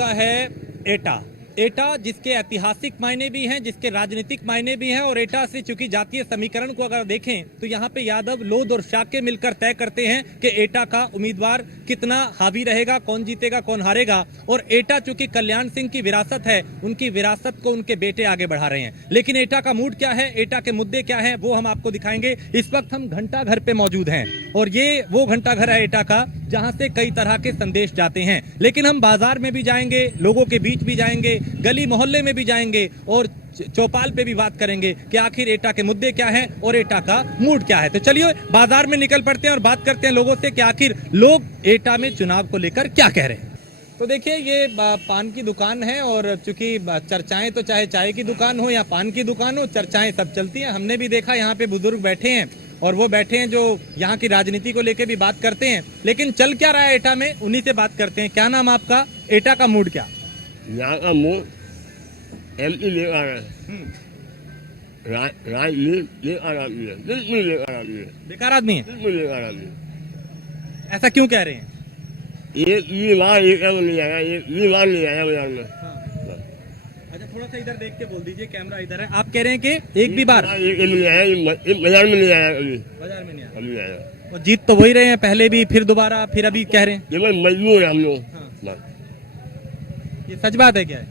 चुका है एटा। एटा जिसके ऐतिहासिक मायने भी हैं, जिसके राजनीतिक मायने भी हैं, और एटा से चूंकि जातीय समीकरण को अगर देखें तो यहाँ पे यादव, लोध और शाक्य मिलकर तय करते हैं कि एटा का उम्मीदवार कितना हावी रहेगा, कौन जीतेगा कौन हारेगा। और एटा चूंकि कल्याण सिंह की विरासत है, उनकी विरासत को उनके बेटे आगे बढ़ा रहे हैं। लेकिन एटा का मूड क्या है, एटा के मुद्दे क्या है, वो हम आपको दिखाएंगे। इस वक्त हम घंटा घर पे मौजूद हैं और ये वो घंटा घर है एटा का जहां से कई तरह के संदेश जाते हैं। लेकिन हम बाजार में भी जाएंगे, लोगों के बीच भी जाएंगे, गली मोहल्ले में भी जाएंगे और चौपाल पे भी बात करेंगे कि आखिर एटा के मुद्दे क्या हैं और एटा का मूड क्या है। तो चलिए बाजार में निकल पड़ते हैं और बात करते हैं लोगों से कि आखिर लोग एटा में चुनाव को लेकर क्या कह रहे हैं। तो देखिए ये पान की दुकान है और चूंकि चर्चाएं तो चाहे चाय की दुकान हो या पान की दुकान हो, चर्चाएं सब चलती हैं। हमने भी देखा यहाँ पे बुजुर्ग बैठे हैं और वो बैठे हैं जो यहाँ की राजनीति को लेकर भी बात करते हैं। लेकिन चल क्या रहा है एटा में, उन्हीं से बात करते हैं। क्या नाम आपका? एटा का मूड क्या? यहाँ का मूड एमपी लेकर आ रहा है, लेकर आ रही है, बिल्कुल लेकर आ रही है, बेकार आदमी है, बिल्कुल लेकर आ रही है। ऐसा क्यों कह रहे हैं? ये बार एक नहीं आया, ये बार नहीं आया बाजार में। अच्छा थोड़ा सा इधर देख के बोल दीजिए, कैमरा इधर है। आप कह रहे हैं कि एक भी बार नहीं आया, बाजार में नहीं आया, अभी बाजार में नहीं आया, अभी आया। और जीत तो वही रहे हैं, पहले भी, फिर दोबारा, फिर अभी कह रहे हैं। ये मजबूर है हम लोग। ये सच बात है क्या है?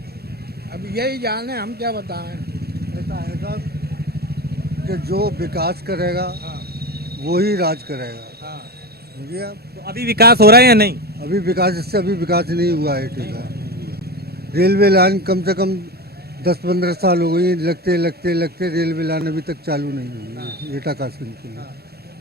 अब यही जाने, हम क्या बताएं। ऐसा है साहब कि जो विकास करेगा वो ही राज करेगा। समझिए आप। तो अभी विकास हो रहा है या नहीं? अभी विकास, इससे अभी विकास नहीं हुआ है। ठीक है, रेलवे लाइन कम से कम 10-15 साल हो गई, लगते लगते लगते रेलवे लाइन अभी तक चालू नहीं हुई एटा कासगंज के लिए।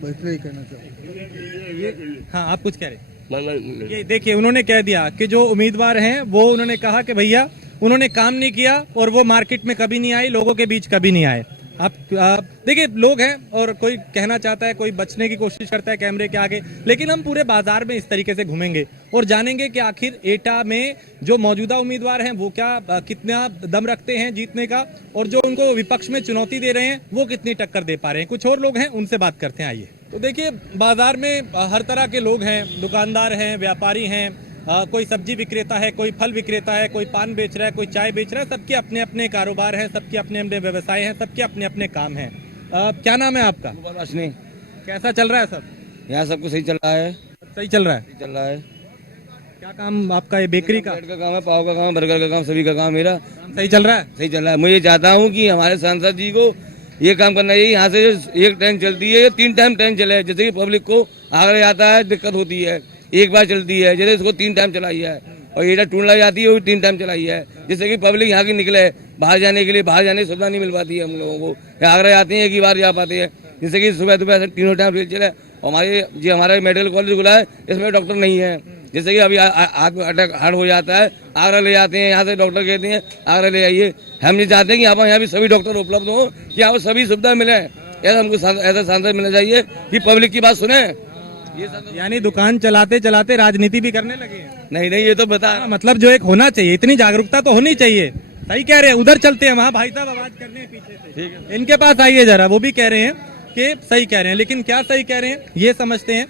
बस इतना ही कहना चाहूँगा। हाँ आप कुछ कह रहे मैं ये देखिए, उन्होंने कह दिया कि जो उम्मीदवार हैं वो उन्होंने कहा कि भैया उन्होंने काम नहीं किया और वो मार्केट में कभी नहीं आए, लोगों के बीच कभी नहीं आए। आप देखिए लोग हैं और कोई कहना चाहता है, कोई बचने की कोशिश करता है कैमरे के आगे, लेकिन हम पूरे बाजार में इस तरीके से घूमेंगे और जानेंगे कि आखिर एटा में जो मौजूदा उम्मीदवार हैं वो क्या कितना दम रखते हैं जीतने का, और जो उनको विपक्ष में चुनौती दे रहे हैं वो कितनी टक्कर दे पा रहे हैं। कुछ और लोग हैं, उनसे बात करते हैं, आइए। तो देखिए बाजार में हर तरह के लोग हैं, दुकानदार हैं, व्यापारी हैं, कोई सब्जी विक्रेता है, कोई फल विक्रेता है, कोई पान बेच रहा है, कोई चाय बेच रहा है। सबके अपने अपने कारोबार हैं, सबके अपने अपने व्यवसाय हैं, सबके अपने अपने काम हैं। क्या नाम है आपका? रोशनी। कैसा चल रहा है सब? यहाँ सब कुछ सही चल रहा है। सही चल रहा है। चल रहा है। क्या काम आपका? ये बेकरी का ब्रेड का काम है, पाव का काम है, बर्गर का काम, सभी का काम मेरा काम सही चल रहा है। सही चल रहा है। मैं ये चाहता हूँ कि हमारे सांसद जी को ये काम करना चाहिए। यहाँ से जो एक ट्रेन चलती है, ये 3 टाइम ट्रेन चले, जैसे कि पब्लिक को आगरा जाता है दिक्कत होती है, एक बार चलती है, जैसे इसको 3 टाइम चलाई है। और ये टूंडला जाती है वो भी 3 टाइम चलाई है, जिससे कि पब्लिक यहाँ की निकले बाहर जाने के लिए। बाहर जाने की सुविधा नहीं मिल पाती है हम लोगों को। आगरा जाते हैं एक ही बार जा पाते हैं, जिससे कि सुबह दोपहर तीनों टाइम रेल चले। हमारा मेडिकल कॉलेज खुला है, इसमें डॉक्टर नहीं है, जैसे कि अभी अटैक हार्ट हो जाता है, आगरा ले जाते हैं, यहाँ से डॉक्टर कहते हैं आगरा ले आइए। हम ये चाहते हैं कि यहाँ भी सभी डॉक्टर उपलब्ध हो, कि यहाँ पर सभी सुविधा मिले। ऐसा हमको ऐसा सांसद मिलना चाहिए कि पब्लिक की बात सुने। यानी दुकान चलाते चलाते राजनीति भी करने लगे हैं? नहीं, ये तो बता, मतलब जो एक होना चाहिए, इतनी जागरूकता तो होनी चाहिए। सही कह रहे हैं। उधर चलते हैं, वहाँ भाई साहब आवाज करने हैं पीछे से, ठीक है, इनके पास आइए जरा। वो भी कह रहे हैं कि सही कह रहे हैं, लेकिन क्या सही कह रहे हैं ये समझते हैं।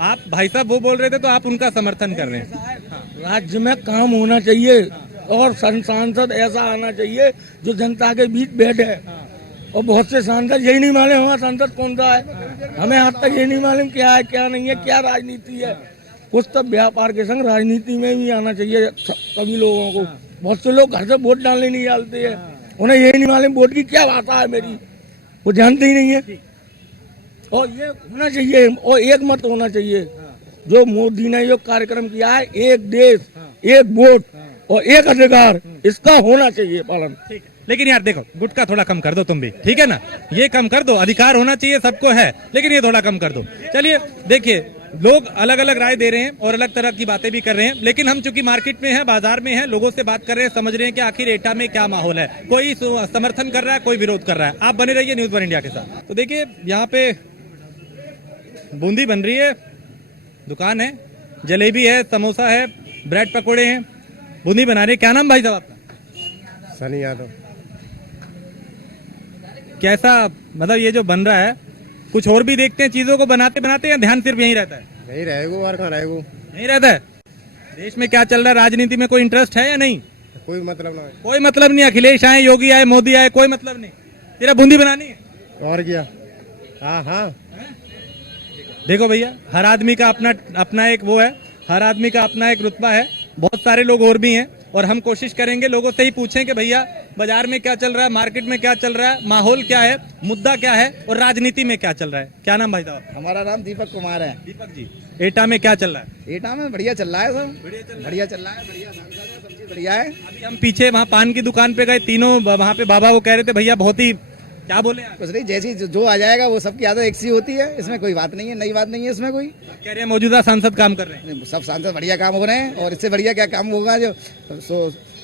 आप भाई साहब वो बोल रहे थे तो आप उनका समर्थन कर रहे हैं। राज्य में काम होना चाहिए और सांसद ऐसा आना चाहिए जो जनता के बीच बैठे। और बहुत से सांसद यही नहीं मालूम हमारा सांसद कौन सा है, हमें आज तक ये नहीं मालूम क्या है क्या नहीं है, क्या राजनीति है। कुछ तो व्यापार के संग राजनीति में भी आना चाहिए सभी लोगों को। बहुत से लोग घर से वोट डालने नहीं डालते हैं, उन्हें यही नहीं मालूम वोट की क्या भाषा है मेरी, वो जानते ही नहीं है। और ये होना चाहिए और एक मत होना चाहिए। जो मोदी ने जो कार्यक्रम किया है, एक देश एक वोट और एक अधिकार, इसका होना चाहिए पालन। ठीक है, लेकिन यार देखो, गुटखा थोड़ा कम कर दो तुम भी, ठीक है ना, ये कम कर दो। अधिकार होना चाहिए सबको है, लेकिन ये थोड़ा कम कर दो। चलिए देखिए, लोग अलग अलग राय दे रहे हैं और अलग तरह की बातें भी कर रहे हैं, लेकिन हम चूंकि मार्केट में हैं, बाजार में हैं, लोगों से बात कर रहे हैं, समझ रहे हैं कि आखिर एटा में क्या माहौल है। कोई समर्थन कर रहा है, कोई विरोध कर रहा है। आप बने रहिए न्यूज़ 1 इंडिया के साथ। तो देखिए यहाँ पे बूंदी बन रही है, दुकान है, जलेबी है, समोसा है, ब्रेड पकौड़े हैं, बूंदी बना रही है। क्या नाम भाई साहब आपका? सनी यादव। कैसा, मतलब ये जो बन रहा है, कुछ और भी देखते हैं चीजों को बनाते बनाते, या ध्यान सिर्फ यहीं रहता है? नहीं रहेगो और कहाँ रहेगो, नहीं रहता है। देश में क्या चल रहा है, राजनीति में कोई इंटरेस्ट है या नहीं? कोई मतलब ना है। कोई मतलब नहीं। अखिलेश आए, योगी आए, मोदी आए, कोई मतलब नहीं। तेरा बूंदी बनानी है। और क्या? हाँ हाँ। देखो भैया, हर आदमी का अपना अपना एक वो है, हर आदमी का अपना एक रुतबा है। बहुत सारे लोग और भी हैं और हम कोशिश करेंगे लोगों से ही पूछें कि भैया बाजार में क्या चल रहा है, मार्केट में क्या चल रहा है, माहौल क्या है, मुद्दा क्या है और राजनीति में क्या चल रहा है। क्या नाम भाई साहब? हमारा नाम दीपक कुमार है। दीपक जी, एटा में क्या चल रहा है? एटा में बढ़िया चल रहा है सब, बढ़िया चल रहा है, बढ़िया सांसद है, सब चीज बढ़िया है। अभी हम पीछे वहाँ पान की दुकान पे गए, तीनों वहाँ पे बाबा वो कह रहे थे भैया बहुत ही, क्या बोले आप? कुछ नहीं, जैसी जो आ जाएगा वो सबकी आदत एक सी होती है, इसमें कोई बात नहीं है, नई बात नहीं है इसमें कोई। कह रहे हैं मौजूदा सांसद काम कर रहे हैं। सब सांसद बढ़िया काम हो रहे हैं और इससे बढ़िया क्या काम होगा। जो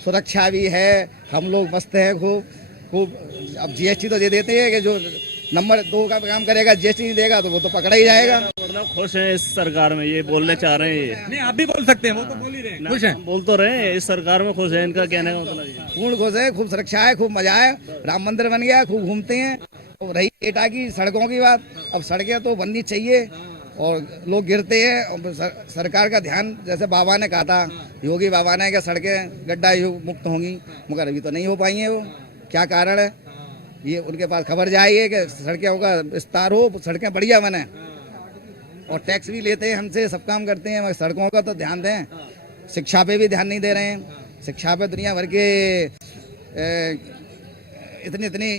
सुरक्षा भी है, हम लोग मस्त हैं खूब खूब। अब जीएसटी तो दे देते हैं कि जो नंबर 2 का काम करेगा जीएसटी नहीं देगा तो वो तो पकड़ा ही जाएगा। मतलब खुश हैं इस सरकार में, ये बोलने चाह रहे हैं। ये नहीं, आप भी बोल सकते हैं, वो तो बोल ही रहे हैं, खुश हैं। बोल तो रहे हैं, इस सरकार में खुश है, इनका कहने का मतलब ये। पूर्ण खुश है, खूब सुरक्षा है, खूब मजा है, राम मंदिर बन गया, खूब घूमते हैं। और रही एटा की सड़कों की बात, अब सड़कें तो बननी चाहिए और लोग गिरते हैं और सरकार का ध्यान, जैसे बाबा ने कहा था, योगी बाबा ने, कि सड़कें गड्ढा मुक्त होंगी, मगर अभी तो नहीं हो पाई हैं। वो क्या कारण है? ये उनके पास खबर जाइए कि सड़कों का विस्तार हो, सड़कें बढ़िया बने। और टैक्स भी लेते हैं हमसे, सब काम करते हैं, मगर सड़कों का तो ध्यान दें। शिक्षा पे भी ध्यान नहीं दे रहे हैं। शिक्षा पे दुनिया भर के इतनी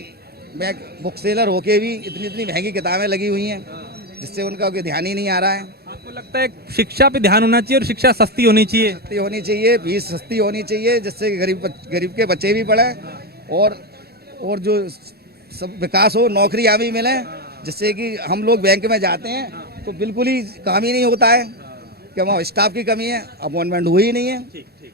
बुक सेलर होके भी इतनी महंगी किताबें लगी हुई हैं, जिससे उनका कोई ध्यान ही नहीं आ रहा है। आपको लगता है शिक्षा पे ध्यान होना चाहिए और शिक्षा सस्ती होनी चाहिए? सस्ती होनी चाहिए, फीस सस्ती होनी चाहिए, जिससे गरीब के बच्चे भी पढ़ें और जो सब विकास हो, नौकरियां भी मिलें, जिससे कि हम लोग बैंक में जाते हैं तो बिल्कुल ही काम ही नहीं होता है कि वहाँ स्टाफ की कमी है, अपॉइंटमेंट हुई ही नहीं है।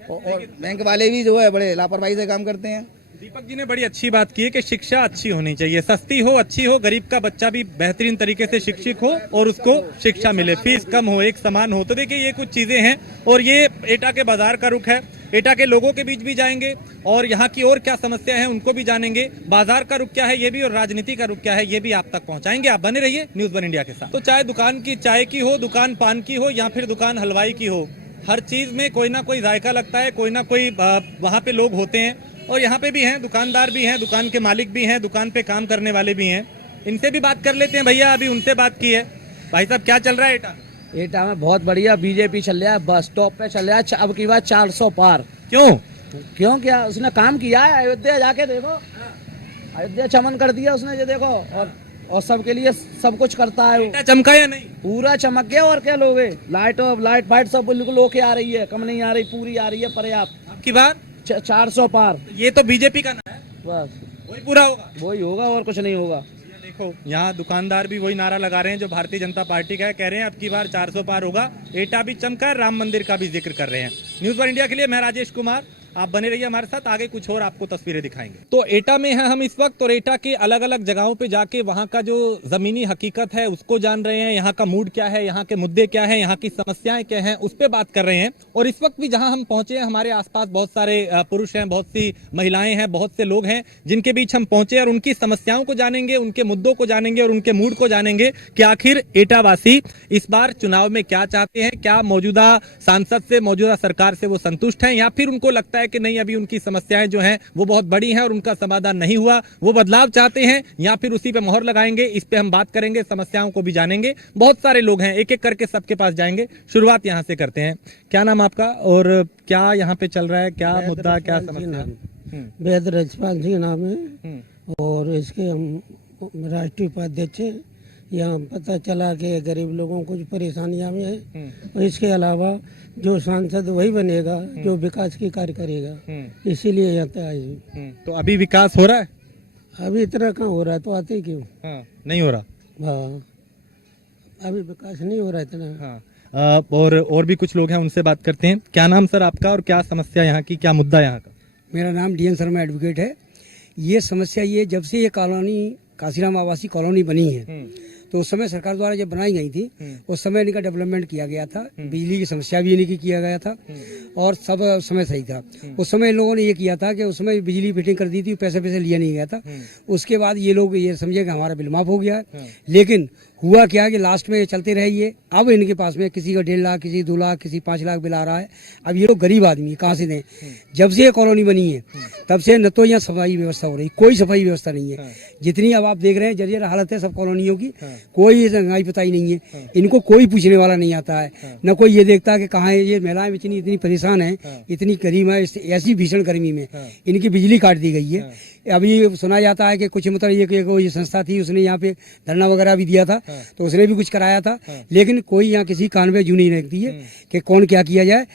और बैंक वाले भी जो है बड़े लापरवाही से काम करते हैं। दीपक जी ने बड़ी अच्छी बात की है कि शिक्षा अच्छी होनी चाहिए, सस्ती हो, अच्छी हो, गरीब का बच्चा भी बेहतरीन तरीके से शिक्षित हो और उसको शिक्षा मिले, फीस कम हो, एक समान हो। तो देखिए ये कुछ चीजें हैं और ये एटा के बाजार का रुख है। एटा के लोगों के बीच भी जाएंगे और यहाँ की और क्या समस्या है उनको भी जानेंगे। बाजार का रुख क्या है ये भी और राजनीति का रुख क्या है ये भी आप तक पहुंचाएंगे। आप बने रहिए न्यूज़ 1 इंडिया के साथ। तो चाहे दुकान की चाय की हो, दुकान पान की हो या फिर दुकान हलवाई की हो, हर चीज में कोई ना कोई जायका लगता है, कोई ना कोई वहाँ पे लोग होते हैं और यहाँ पे भी हैं, दुकानदार भी हैं, दुकान के मालिक भी हैं, दुकान पे काम करने वाले भी हैं। इनसे भी बात कर लेते हैं। भैया अभी उनसे बात की है। भाई साहब क्या चल रहा है एटा? एटा में बहुत बढ़िया बीजेपी चल रहा है, बस स्टॉप पे चल रहा है, अब की बार 400 पार। क्यों क्या उसने काम किया है? अयोध्या जाके देखो, अयोध्या चमन कर दिया उसने, ये देखो। और सबके लिए सब कुछ करता है वो। चमका या नहीं? पूरा चमक गया। और क्या लोगे, लाइट फाइट सब बिल्कुल ओके आ रही है, कम नहीं आ रही, पूरी आ रही है, पर्याप्त। आपकी बात 400 पार। ये तो बीजेपी का ना है, बस वही पूरा होगा, वही होगा और कुछ नहीं होगा। देखो यहाँ दुकानदार भी वही नारा लगा रहे हैं जो भारतीय जनता पार्टी का है, कह रहे हैं अब की बार 400 पार होगा। एटा भी चमका, राम मंदिर का भी जिक्र कर रहे हैं। न्यूज़ 1 इंडिया के लिए मैं राजेश कुमार, आप बने रहिए हमारे साथ, आगे कुछ और आपको तस्वीरें दिखाएंगे। तो एटा में हैं हम इस वक्त और एटा के अलग अलग जगहों पे जाके वहाँ का जो जमीनी हकीकत है उसको जान रहे हैं, यहाँ का मूड क्या है, यहाँ के मुद्दे क्या है, यहाँ की समस्याएं क्या हैं, उस पर बात कर रहे हैं। और इस वक्त भी जहाँ हम पहुंचे हैं, हमारे आसपास बहुत सारे पुरुष हैं, बहुत सी महिलाएं हैं, बहुत से लोग हैं जिनके बीच हम पहुंचे और उनकी समस्याओं को जानेंगे, उनके मुद्दों को जानेंगे और उनके मूड को जानेंगे कि आखिर एटावासी इस बार चुनाव में क्या चाहते हैं, क्या मौजूदा सांसद से, मौजूदा सरकार से वो संतुष्ट हैं या फिर उनको लगता है कि नहीं अभी उनकी समस्याएं जो हैं वो बहुत बड़ी हैं और उनका समाधान नहीं हुआ, वो बदलाव चाहते हैं या फिर उसी पे मोहर लगाएंगे। इस पे हम बात करेंगे, समस्याओं को भी जानेंगे। बहुत सारे लोग हैं, एक एक करके सबके पास जाएंगे। शुरुआत यहाँ से करते हैं। क्या नाम आपका और क्या यहाँ पे चल रहा है, क्या मुद्दा, क्या समस्या? वेद रजपाल जी नाम है और इसके हम राष्ट्रीय उपाध्यक्ष हैं। यहाँ पता चला कि गरीब लोगों को कुछ परेशानियां भी हैं और इसके अलावा जो सांसद वही बनेगा जो विकास की कार्य करेगा, इसीलिए यहाँ पे आए। तो अभी विकास हो रहा है? अभी इतना कहाँ हो रहा है, तो आते क्यों? नहीं हो रहा। हाँ, अभी विकास नहीं हो रहा इतना। और भी कुछ लोग हैं, उनसे बात करते हैं। क्या नाम सर आपका और क्या समस्या यहाँ की, क्या मुद्दा यहाँ का? मेरा नाम DN शर्मा एडवोकेट है। ये समस्या ये जब से ये कॉलोनी काशीराम आवासीय कॉलोनी बनी है तो उस समय सरकार द्वारा जब बनाई गई थी उस समय इनका डेवलपमेंट किया गया था, बिजली की समस्या भी इनकी किया गया था और सब समय सही था। उस समय इन लोगों ने ये किया था कि उस समय बिजली फिटिंग कर दी थी, पैसे लिया नहीं गया था। उसके बाद ये लोग ये समझे कि हमारा बिल माफ हो गया है, लेकिन हुआ क्या कि लास्ट में ये चलते रहे ये, अब इनके पास में किसी का 1.5 लाख, किसी 2 लाख, किसी 5 लाख बिल आ रहा है। अब ये लोग गरीब आदमी है, कहाँ से दें? जब से ये कॉलोनी बनी है तब से न तो यहाँ सफाई व्यवस्था हो रही, कोई सफाई व्यवस्था नहीं है। जितनी अब आप देख रहे हैं जर्जर हालत है सब कॉलोनियों की, कोई रंगाई पुताई नहीं है, इनको कोई पूछने वाला नहीं आता है, न कोई ये देखता कि कहाँ है ये महिलाएं इतनी परेशान है, इतनी गरीब है, ऐसी भीषण गर्मी में इनकी बिजली काट दी गई है। अभी सुना जाता है कि कुछ मतलब ये संस्था थी, उसने यहाँ पे धरना वगैरह भी दिया था, तो उसने भी कुछ कराया था, लेकिन कोई यहाँ किसी कान पे जू नहीं रखती है कि कौन क्या किया जाए।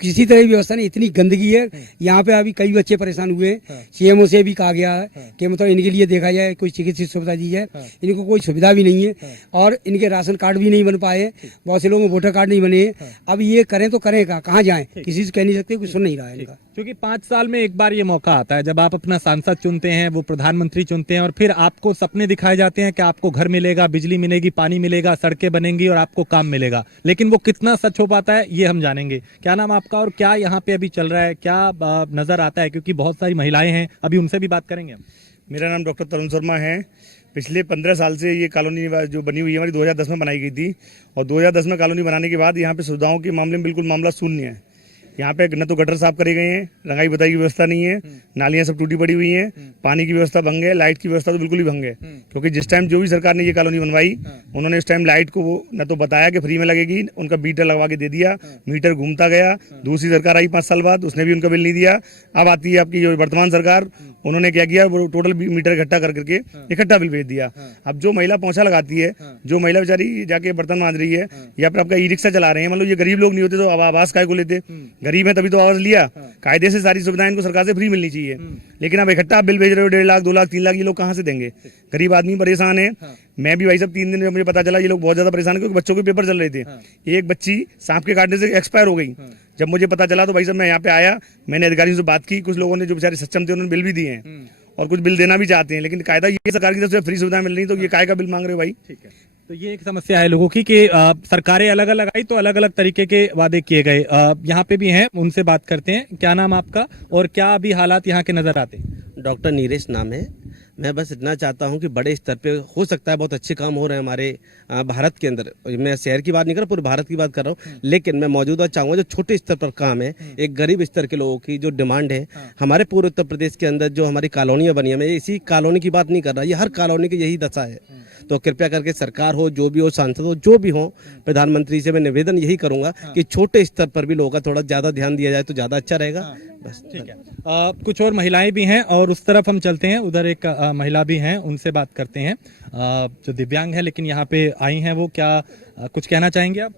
किसी तरह की व्यवस्था नहीं, इतनी गंदगी है यहाँ पे। अभी कई बच्चे परेशान हुए हैं, सीएमओ से भी कहा गया है कि मतलब इनके लिए देखा जाए, कोई चिकित्सा सुविधा दी जाए। इनको कोई सुविधा भी नहीं है और इनके राशन कार्ड भी नहीं बन पाए हैं, बहुत से लोगों को वोटर कार्ड नहीं बने हैं। अब ये करें तो करें कहाँ जाएं, किसी से कह नहीं सकते, कुछ सुन नहीं रहा है इनका। क्योंकि 5 साल में एक बार ये मौका आता है जब आप अपना सांसद चुनते हैं, वो प्रधानमंत्री चुनते हैं, और फिर आपको सपने दिखाए जाते हैं कि आपको घर मिलेगा, बिजली मिलेगी, पानी मिलेगा, सड़कें बनेंगी और आपको काम मिलेगा। लेकिन वो कितना सच हो पाता है ये हम जानेंगे। क्या नाम आपका और क्या यहाँ पे अभी चल रहा है, क्या नजर आता है? क्योंकि बहुत सारी महिलाएं हैं, अभी उनसे भी बात करेंगे हम। मेरा नाम डॉक्टर तरुण शर्मा है। पिछले 15 साल से ये कॉलोनी जो बनी हुई है हमारी 2010 में बनाई गई थी, और 2010 में कॉलोनी बनाने के बाद यहाँ पे सुविधाओं के मामले में बिल्कुल मामला शून्य है। यहाँ पे न तो गटर साफ करे गए हैं, रंगाई बताई की व्यवस्था नहीं है, नालियाँ सब टूटी पड़ी हुई हैं, पानी की व्यवस्था भंग है, लाइट की व्यवस्था तो बिल्कुल ही भंग है। क्योंकि जिस टाइम जो भी सरकार ने ये कॉलोनी बनवाई, उन्होंने इस टाइम लाइट को वो न तो बताया कि फ्री में लगेगी, उनका मीटर लगवा के दे दिया, मीटर घूमता गया। दूसरी सरकार आई 5 साल बाद, उसने भी उनका बिल नहीं दिया। अब आती है आपकी जो वर्तमान सरकार, उन्होंने क्या किया, वो टोटल मीटर इकट्ठा करके इकट्ठा बिल भेज दिया। अब जो महिला पोंछा लगाती है, जो महिला बेचारी जाके बर्तन मांज रही है, या फिर आपका ई रिक्शा चला रहे हैं, मतलब ये गरीब लोग नहीं होते तो अब आवास काय को लेते? गरीब है तभी तो आवास लिया। कायदे से सारी सुविधाएं इनको सरकार से फ्री मिलनी चाहिए, लेकिन अब इकट्ठा बिल भेज रहे हो, 1.5 लाख, 2 लाख, 3 लाख, ये लोग कहाँ से देंगे? गरीब आदमी परेशान है। मैं भी भाई साहब 3 दिन में मुझे पता चला ये लोग बहुत ज्यादा परेशान है, क्योंकि बच्चों के पेपर चल रहे थे। एक बच्ची सांप के काटने से एक्सपायर हो गई। जब मुझे पता चला तो भाई साहब मैं यहाँ पे आया, मैंने अधिकारियों से बात की। कुछ लोगों ने जो बेचारे सक्षम थे उन्होंने बिल भी दिए हैं, और कुछ बिल देना भी चाहते हैं, लेकिन कायदा ये सरकार की तरफ से फ्री सुविधा मिल रही, तो ये काय का बिल मांग रहे हो भाई? ठीक है, तो ये एक समस्या है लोगों की कि सरकारें अलग अलग आई तो अलग अलग तरीके के वादे किए गए। यहाँ पे भी हैं, उनसे बात करते हैं। क्या नाम आपका और क्या अभी हालात यहाँ के नजर आते हैं? डॉक्टर नीरेश नाम है। मैं बस इतना चाहता हूँ कि बड़े स्तर पे हो सकता है बहुत अच्छे काम हो रहे हैं हमारे भारत के अंदर। मैं शहर की बात नहीं कर रहा, पूरे भारत की बात कर रहा हूँ, लेकिन मैं मौजूदा चाहूँगा जो छोटे स्तर पर काम है, एक गरीब स्तर के लोगों की जो डिमांड है, हमारे पूरे उत्तर प्रदेश के अंदर जो हमारी कॉलोनियाँ बनी है, मैं इसी कॉलोनी की बात नहीं कर रहा, ये हर कॉलोनी की यही दशा है। तो कृपया करके सरकार हो, जो भी हो, सांसद हो, जो भी हो, प्रधानमंत्री से मैं निवेदन यही करूंगा कि छोटे स्तर पर भी लोगों का थोड़ा ज्यादा ध्यान दिया जाए तो ज्यादा अच्छा रहेगा। बस ठीक है। कुछ और महिलाएं भी हैं और उस तरफ हम चलते हैं, उधर एक महिला भी हैं, उनसे बात करते हैं जो दिव्यांग है लेकिन यहाँ पे आई हैं। वो क्या कुछ कहना चाहेंगे आप?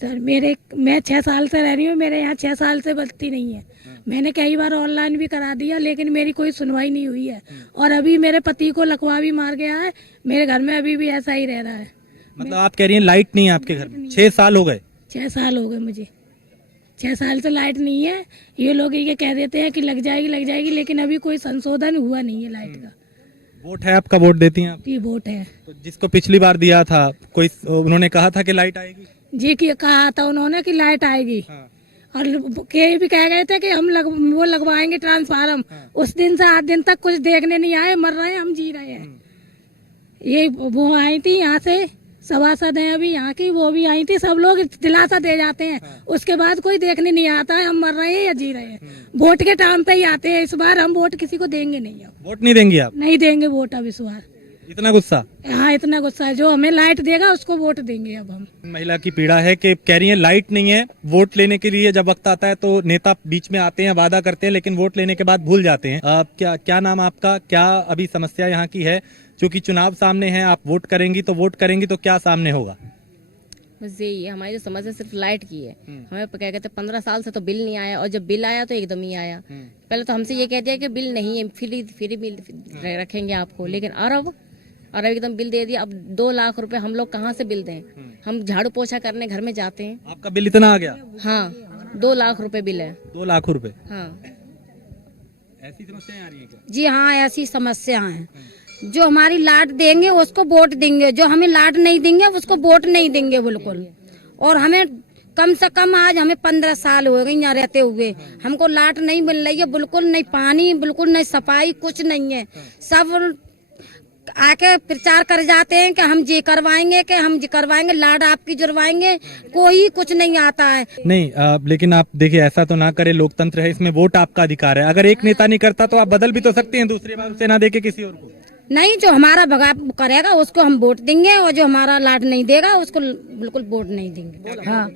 सर मैं 6 साल से रह रही हूँ, मेरे यहाँ 6 साल से बचती नहीं है। मैंने कई बार ऑनलाइन भी करा दिया, लेकिन मेरी कोई सुनवाई नहीं हुई है। और अभी मेरे पति को लकवा भी मार गया है, मेरे घर में अभी भी ऐसा ही रह रहा है। मतलब आप कह रही हैं लाइट नहीं है आपके घर में? 6 साल हो गए? 6 साल हो गए मुझे, 6 साल से लाइट नहीं है। ये लोग ये कह देते हैं कि लग जाएगी, लेकिन अभी कोई संशोधन हुआ नहीं है लाइट का। वोट है आपका? वोट देती हैं आप? जी वोट है। तो जिसको पिछली बार दिया था कोई, उन्होंने कहा था कि लाइट आएगी? जी कहा था उन्होंने कि लाइट आएगी। और के भी कह गए थे कि हम वो लगवाएंगे ट्रांसफार्म। उस दिन से आज दिन तक कुछ देखने नहीं आए, मर रहे हैं, हम जी रहे हैं। ये वो आई थी यहाँ से, सभासद हैं अभी यहाँ की, वो भी आई थी। सब लोग दिलासा दे जाते हैं, उसके बाद कोई देखने नहीं आता है हम मर रहे हैं या जी रहे हैं। वोट के टाइम पे ही आते हैं। इस बार हम वोट किसी को देंगे नहीं। अब वोट नहीं देंगे आप? नहीं देंगे वोट अब इस बार। इतना गुस्सा? हाँ इतना गुस्सा है, जो हमें लाइट देगा उसको वोट देंगे अब हम। महिला की पीड़ा है कि कह रही है लाइट नहीं है, वोट लेने के लिए जब वक्त आता है तो नेता बीच में आते हैं, वादा करते हैं, लेकिन वोट लेने के बाद भूल जाते हैं। क्या नाम आपका? क्या अभी समस्या यहाँ की है? क्योंकि चुनाव सामने है, आप वोट करेंगी तो क्या सामने होगा? मुझे ये हमारी जो समस्या सिर्फ लाइट की है। हमें क्या कहते हैं 15 साल से तो बिल नहीं आया, और जब बिल आया तो एकदम ही आया। पहले तो हमसे ये कह दिया कि बिल नहीं है, फ्री बिल रखेंगे आपको, लेकिन और एकदम बिल दे दिया। अब 2 लाख रुपए हम लोग कहाँ से बिल दें? हम झाड़ू पोछा करने घर में जाते हैं। आपका बिल इतना आ गया? हाँ 2 लाख रुपए बिल है। 2 लाख रुपए? हाँ। ऐसी समस्याएं आ रही है क्या? जी हाँ ऐसी समस्या है। जो हमारी लाट देंगे उसको वोट देंगे, जो हमें लाट नहीं देंगे उसको वोट नहीं देंगे बिल्कुल। और हमें कम से कम आज हमें 15 साल हो गए यहाँ रहते हुए, हमको लाट नहीं मिल रही है बिल्कुल, नहीं पानी, बिल्कुल नहीं सफाई, कुछ नहीं है। सब आके प्रचार कर जाते हैं कि हम ये करवाएंगे, कि हम ये करवाएंगे, लाड आपकी जुड़वाएंगे, कोई कुछ नहीं आता है। नहीं लेकिन आप देखिए ऐसा तो ना करे, लोकतंत्र है, इसमें वोट आपका अधिकार है। अगर एक नेता नहीं करता तो आप बदल भी तो सकते हैं, दूसरी बार उसे ना देके किसी और को। नहीं, जो हमारा भगा करेगा उसको हम वोट देंगे, और जो हमारा लाड नहीं देगा उसको बिल्कुल वोट नहीं देंगे। हाँ,